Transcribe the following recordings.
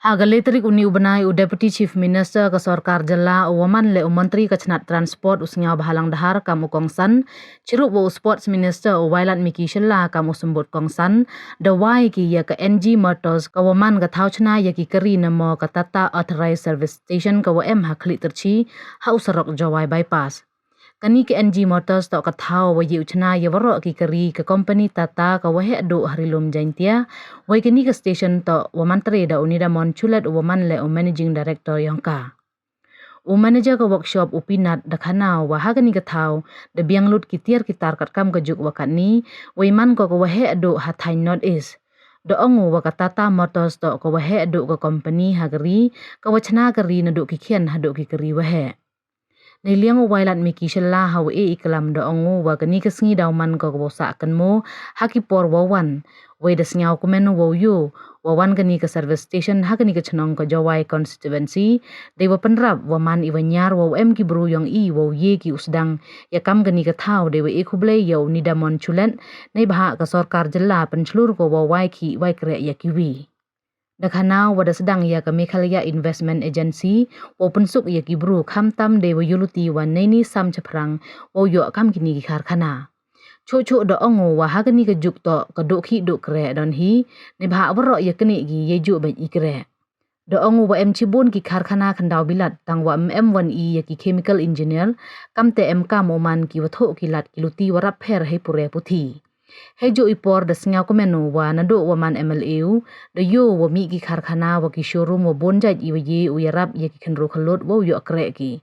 Hagalitrik uni ubenai u Deputy Chief Minister ke Sorkar Jela Uwaman le Menteri Kecenat Transport usnya bahalang dahar kamu kongsan ciruk wo Sports Minister Wailat Miki Shella kamu sembut kongsan dawai ki ya ke NG Motors ke Waman ke Tauchna ya ki keri namo ke Tata Authorized Service Station ke WM hakli terci ha usarok Jawai bypass. Kani ke NG Motors tok kathau wa yu chna ya warok ki keri ke company Tata ka wahe do harilum jaintia wa kini ke station tok wa mantre da unida mon chulet wa man le managing director yongka u manager ke workshop upinat da khanau wa ha kani kathau da biang lut kitiar kitar kat kam ke juk wa kani wa man ko wahe do ha thai not is do ongu wa ka Tata Motors tok ko wahe do ke company hagari ka wachna keri na do ki khian ha do ki keri wahe Niliang Wailat Miki Shella hawe iklam do ongu wa kani kesngi dauman ko bosa kanmo hakipor wawan we desnyau kumenu wo yu wawan kani ke service station hakani ke chenong ko Jawai constituency dewa penrap waman iwanyar wo em ki bru yong i wo ye ki usdang ya kam kani ke thau dewa ikuble yo nidamon chulen nei baha ke Sorkar Jela pencelur ko wai ki wai kre ya kiwi Dakhanau wada sedang ya ke Meghalaya Investment Agency wo pensuk ya ki bru kham tam dewa yuluti wa neni sam chaprang wo yo kam kini ki kharkhana Chocho do ongo wa hagani ke juk to ke duk hi duk kre don hi ne bha waro ya kini gi ye ju ba ikre do ongo wa em chibun ki kharkhana khandau bilat tang wa M1E ya ki chemical engineer kam te em kam oman ki watho ki lat ki luti warap pher he pure puthi Hejo ipor da singau komenu wa nado wa man MLAU da yo wa mi ki kharkhana wa ki showroom wa bonjaj i wa ye u yarap ye ki khenro khalot wa yo akre ki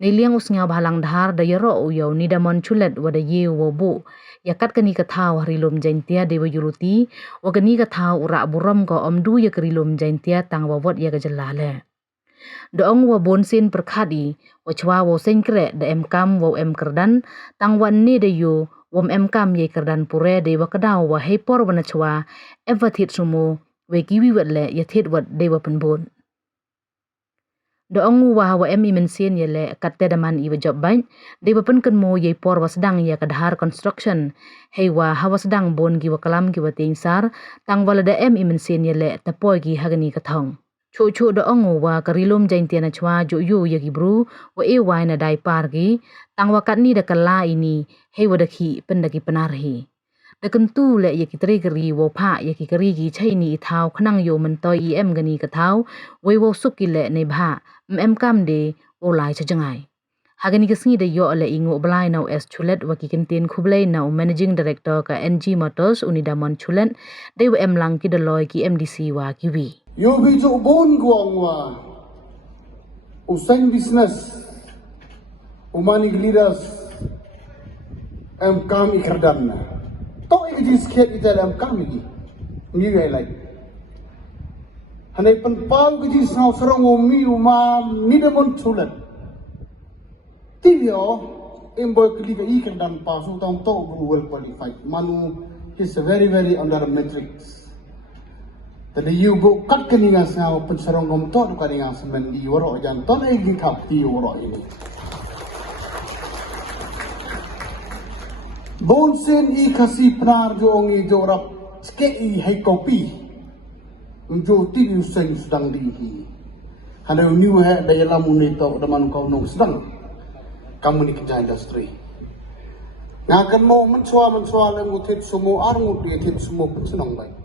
Niliang usngau bahalang dahar da yaro u yo nidamon chulet wa da ye wa bu yakat kani kathau harilum jaintia dewa yuluti wa kani kathau ura buram ko omdu ya kerilum jaintia tang wa wot ya ka jalale Doong wa bonsin perkhadi wa chwa wa sengkre da em kam wa em kerdan tang wan ne da yo wom em kam ye kerdan pure de wa kadaw wa hepor wana chwa evathit sumo we kiwi wetle ye thit wat de wa penbon Doong wa em imensin ye le katte daman i wa job ban de wa pen mo ye por wa sedang ye kadhar construction hei wa hawa sedang bon ki wa kalam ki wa tingsar tang wala da em imensin ye le tapoy ki hagani kathong Chocho do ongo wa karilum jaintiana chwa jo yu ya gibru wa e wai na dai pargi tang wakat ni da kala ini hei wadaki pendaki penarhi da kentu le ya ki trigeri wo pha ya ki kari gi chaini thau khnang yo mentoi em gani ka thau we wo sukki le ne bha em kam de o lai cha jangai hagani ka sngi de yo le ingo blai now as chulet wa ki kentin khublai now managing director ka NG Motors unidamon chulen de wa em lang ki de loi ki MDC wa ki wi Yo bi jo bon guang wa usang business umani leaders am kam ikardan to ik dis khet itel am kam gi ni gai lai hanai pan pal gi dis na sarong mi uma ni de mon chulat tio embo kli ga ikardan pa su tong to well qualified manu is very under metrics Tadi you bu kat keningan sengau pensarong gomto tu keningan semen di waro jan ton egi kap di waro ini. Bonsen I kasih penar jo ongi jo rap skei hai kopi. Jo tiu seng sedang dihi. Hana new hai daya lamu ni tau daman kau nong sedang. Kamu ni kerja industri. Ngakan mau mencual lemu tit semua arngut dia tit semua pensenang baik.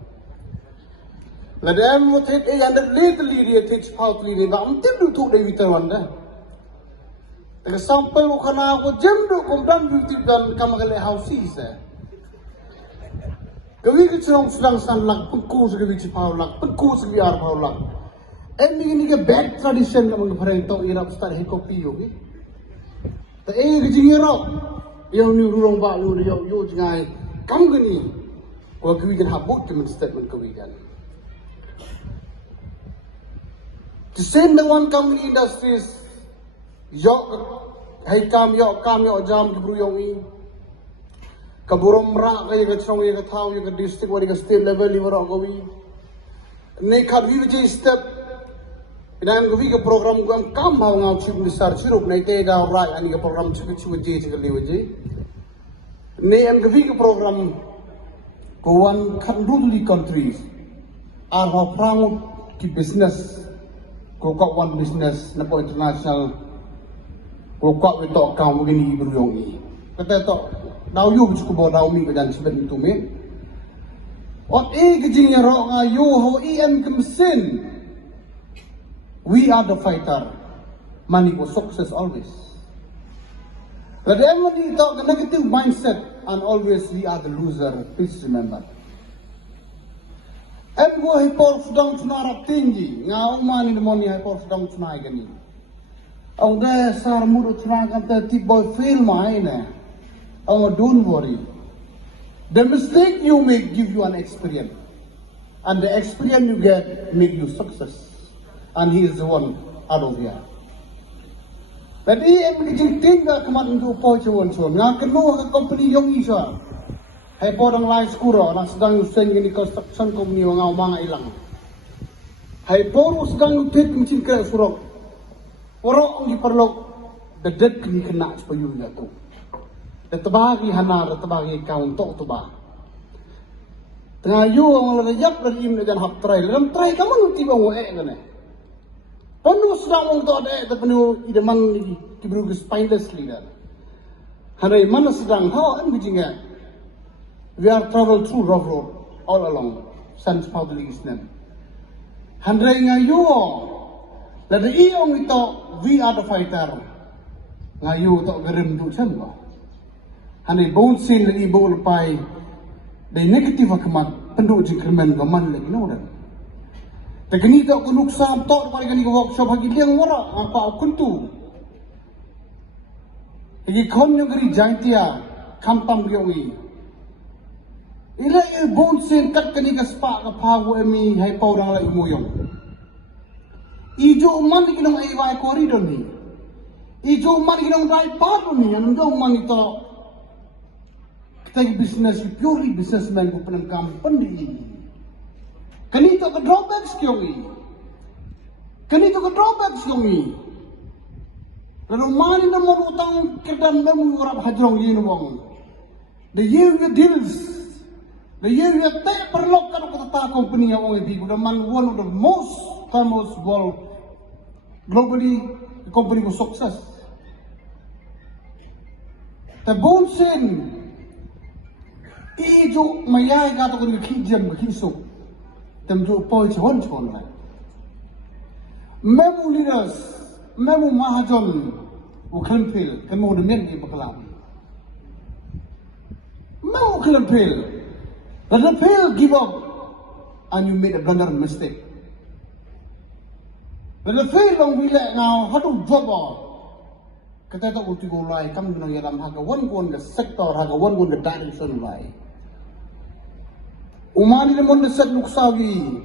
Ladam mo tet e yanda lately dia tet poutly ni ba am tim tu de witarwanda ta sampai wo kana ko jemdo kom dan beauty dan kamagale houses kawi ki chong slang san lak pku se ki pau lak pku se biar pau lak em ni ke bad tradition namang phareng to irap star he copy yogi ta e ki jingero yo ni rurong ba lu yo jingai kam gani ko kawi kan habuk ke statement kawi kan The same the one company industries, hey kam jam kibru yongi, kaburom ra kaya kacong ya kathau ya district wari state level liver agawi, ne khabi vijay step, inan gavi ka program gam kam bhaw ngau chip ni sar chirup nei te da ra ani ka program chip vijay chikali vijay, ne am gavi ka program ko one country countries, ar ho prang ki business ko kok one business na po international ko kok ito account begini beruyong ni kata to daw yu ko bo daw mi dan seben tu mi ot kejing ya ro nga yu ho em kemsin we are the fighter money was success always but everybody talk a negative mindset and always we are the loser please remember em go hipor sedang tunarap tinggi ngau mani demoni hipor sedang tunai gani ang dasar mulut serangan tertib boy fail main don't worry the mistake you make give you an experience and the experience you get make you success and he is the one out of here jadi em kecil tinggal kemarin untuk pojok nga kenuh ke company yang isa hay podang lain skuro na sedang useng ni construction company nga mga ilang hay poro sedang utit mungkin ke surok poro ang giperlok dedet kini kena sepayu na to tetabagi hanar tetabagi kaun tok to ba tengayu ang layap rim na jan hap try lam try kaman ti ba wo ngane panu sedang mong to ade te panu idamang ni kibru spineless leader hanai mana sedang ha an bijinga we are traveled through rough road all along since public Islam. Handai ngayu, lada iong ito we are the fighter. Ngayu ito garim du chan ba. Handai bounsin lagi bol pai, the negative akamat pendu jikremen gaman lagi noran. Tegani ito kunuk sam tok pai gani workshop hagi liang wara apa kuntu. Hagi kon yung gari jantia kampam gyowi. Ila bonsin kat kani ka spa ka pago emi hay paurang la imuyong. Ijo man di kinong ay corridor ni. Ijo man di kinong right path ni ang do man ito. Kita business purely businessman ko panang company. Kanito ka drawbacks kyo ni. Kanito ka drawbacks kyo ni. Lalu mani na mo utang kedam na mo urap hadrong yinwong. The year with deals. The year we take perlok kan kata company yang orang itu, man one of the most famous world globally company was success. The bonsin ijo mayai kata ko ni kijam kisok, temjo poi chon lah. Memu leaders, memu mahajon, ukran pil, kemu demen di bakalam. Memu ukran pil. Let the fail give up and you made a blunder mistake. Let the fail long we let now how to drop off. Kata tak uti go lai kam nang yalam haga one go the sector haga one go the direction lai. Umani le mon set luksawi.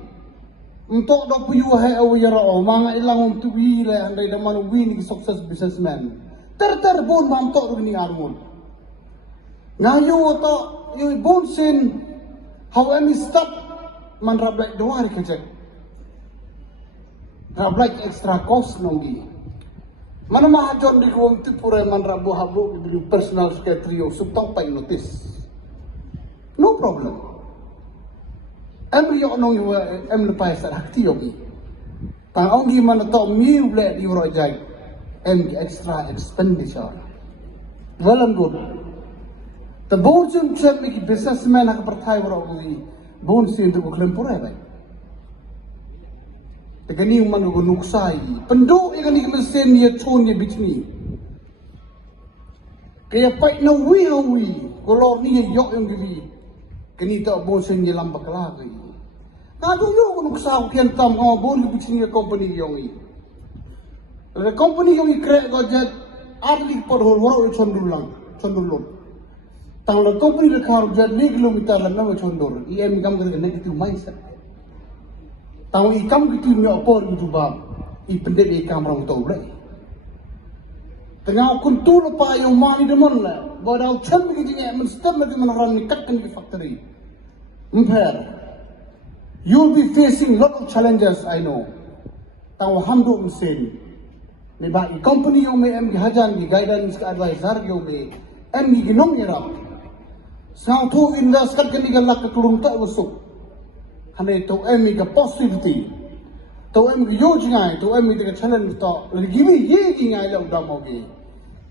Untuk do puyu hai awira o mga ilang tu wi le andai da man win success businessman. Ter bon mam tok ni armon. Ngayo to yung bonsin how am stop man rablek doar kejek. Rablek extra cost nonggi. Mana mahajon di kuwang tipure man rabu habu di personal secretary o subtang pay notice. No problem. Every onong yu lepay sa hakti yogi. Tang ongi man to mi ble di rojay extra expenditure. Well and good. The bonsin chat make businessman hak pertai waro di bonsin tu klem pura bai. Tegani man go nuksai. Penduk igani mesin ye chon ye bitni. Kaya pai no wi kolor ni ye yok yang gibi. Kini tak bonsin ye lambak lagi. Kado yo go nuksau kian tam ho bon bitni ye company yongi. The company yongi krek go jet arli por hol waro chondulong. Tangla company le khar jet ni kilometer la na chondor em gam gar ne kitu mindset tang I kam kitu mi opor gitu ba I pendet I kam rang to bre tengah kun tu pa yung mani de mon la bodal cham ki jinge man stem na man ran ni kat kan ki factory unfair you'll be facing lot of challenges I know tang hamdu mesin ni ba I company yung me em hajan di guidance ka advisor yung me em ni ginom yara sang tu invest kat kini galak ke turun tak besuk. Hanya itu emi ke positivity. to em yo jingai to em the challenge to gimi ye jingai la udam ogi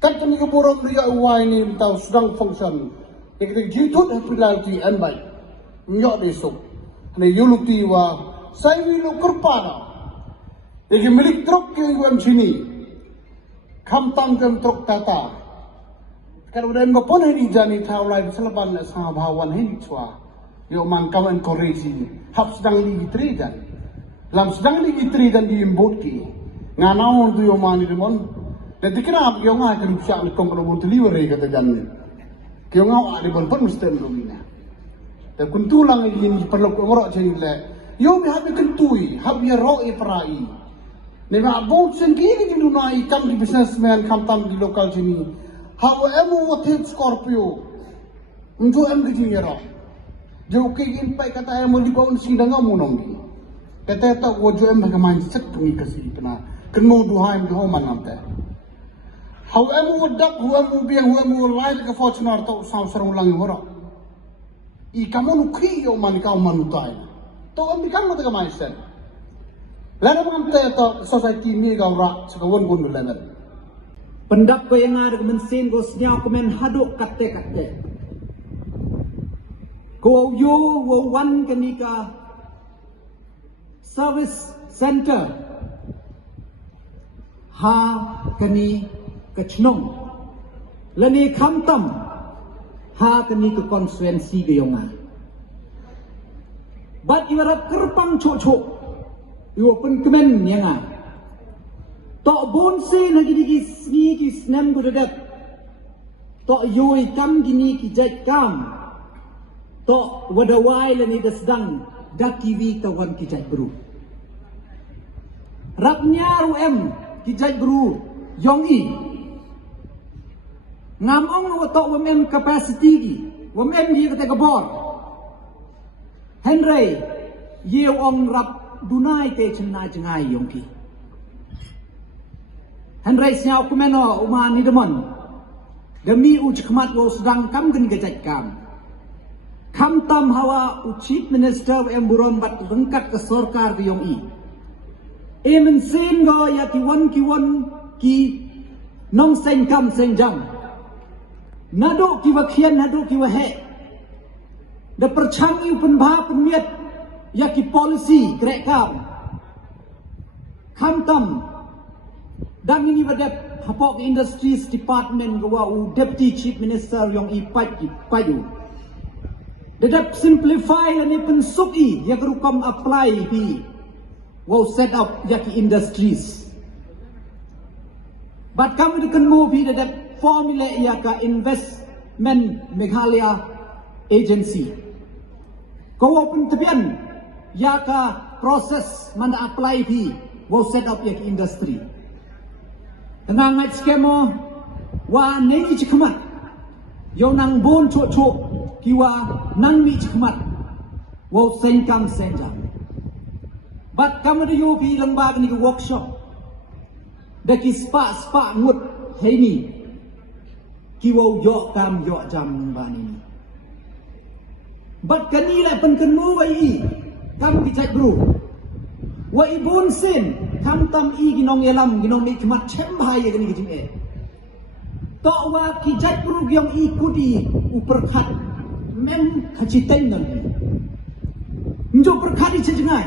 kat ni ko borom ria wai ni tau sedang function ek jithut happy and by nyo de so ne yuluti wa sai wi lo kurpana ek milik truk ke wam chini kham tam kem truk tata kar udan mo pon ni jani thau lai salaban na sa bhawan hin chwa yo man kam encourage hap sedang li tri dan lam sedang li tri dan di imbot ki nganaon tu yo man ni mon dan dikira yo nga kan sya ni kom ko tu liwere kata dan ki yo nga ade bon pon mustem lumina dan kuntulang ini perlu ngoro chani le yo mi habi kentui habi ro e prai ne ma bon sen ki ni nu nai kam di businessman kam tam di local chini how emu what Scorpio untuk em di ngero jo ke in pai kata emu di baun sing danga munong ni kata ta wo jo em ka mindset tu ni kasi kana kenu duhaim do manam ta how emu dak hu emu biang hu emu lai ka fortuner to sam sarung lang horo I kamu nukri yo man kau manutai to em kan mo ta mindset lana mam ta to society mi ga ra sekawon gun level pendak ko yang ada kemensin ko snya komen haduk kate ko yo wo wan kanika service center ha kani kachnong lani khamtam ha kani ke konstituensi ke yonga bat iwarap kerpang chok yo pen kemen yanga tok bonse lagi digi sni ki snam gudadat tok yoi kam gini ki jat kam tok wadawai lani dasdang dakiwi kawan ki jat bru rapnya ruem ki jat bru yongi ngamong wa tok wamem capacity ki wamem ye kata kabor Henry ye ong rap dunai te chna jangai yongki Henry siau kumeno uman ni demon demi uj khmat wo sedang kam gen gejat kam tam hawa chief minister em buron bat lengkat ke sarkar ke yong i emen sen go ya ki won ki nong sen kam sen jang nado ki wa khian nado ki wa he de perchangi pen bha pen miet ya ki policy grek kam tam dan ini wadap hapok industries department gua deputy chief minister yang ipat ki payu dedap simplify ani pensuk I ya kerukam apply di wow set up ya ki industries but kamu diken movie dedap formula ya ka investment Meghalaya agency kau open tebian ya ka proses mana apply di wow set up ya ki industry Tengangat skemo wa nengi chikmat yo nang bon cho kiwa nang mi chikmat wo senkam senja bat kamu de yo pi lengba ni workshop de ki spa ngut heini kiwo yo kam yo jam ba ni bat kani la pen kenu wa I kam ki chat bro wa ibon sen kam tam I ginong elam ginong mi khmat chem bhai ye gani gijing e to wa ki jat bru gyong I kudi uperkhat mem khachiten nan njo perkhati chejngai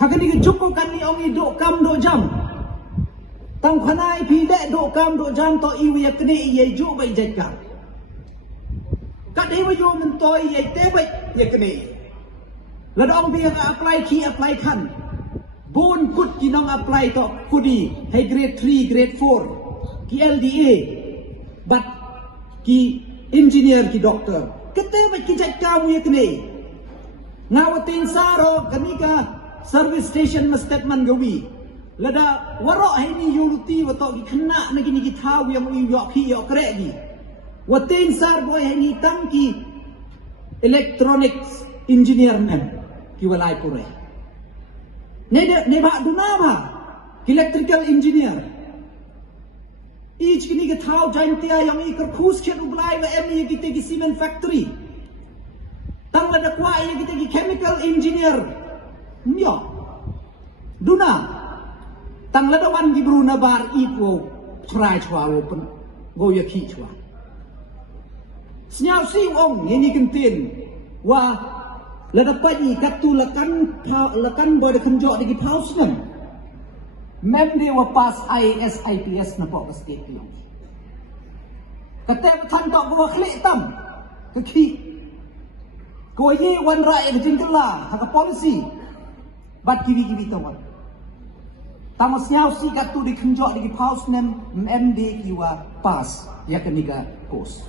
hakani ke jukko kan ni ong I do kam do jam tang khanai phi de do kam do jam to I wi kne ye ju bai jat ka ka de wa yo men to ye te bai ye kne la dong bi nga apply ki apply khan bon kut ki nong apply to kudi hey grade 3 grade 4 ki LDA but ki engineer ki doctor kete ba ki jat ka mu yekne ngawatin saro kanika service station ma statement gawi lada waro hey ni yuluti wa to ki khna na ki ki thaw yang u yo ki yo kre gi watin sar boy hey ni tam ki electronics engineer man ki walai pure ne ba duna ba electrical engineer each kini ke thau jantia yang ikar khus khet ublai wa em ni kite ki cement factory tang la da kwa ye kite ki chemical engineer myo Duna, tang ladawan di Bruna bar ipo try chwa open go ya ki chwa. Senyap si ong ini kentin wa ladapat ni katu lekan boy de kenjok di paus nem. Mem dia wa pas IAS IPS na pok state pion. Kata tan tok go klik tam ke ki. Ko ye wan rai ke jingkela ha policy. Bat kiwi tawan. Tamas nyau si katu di kenjok di paus nem MD kiwa pas ya keniga kos.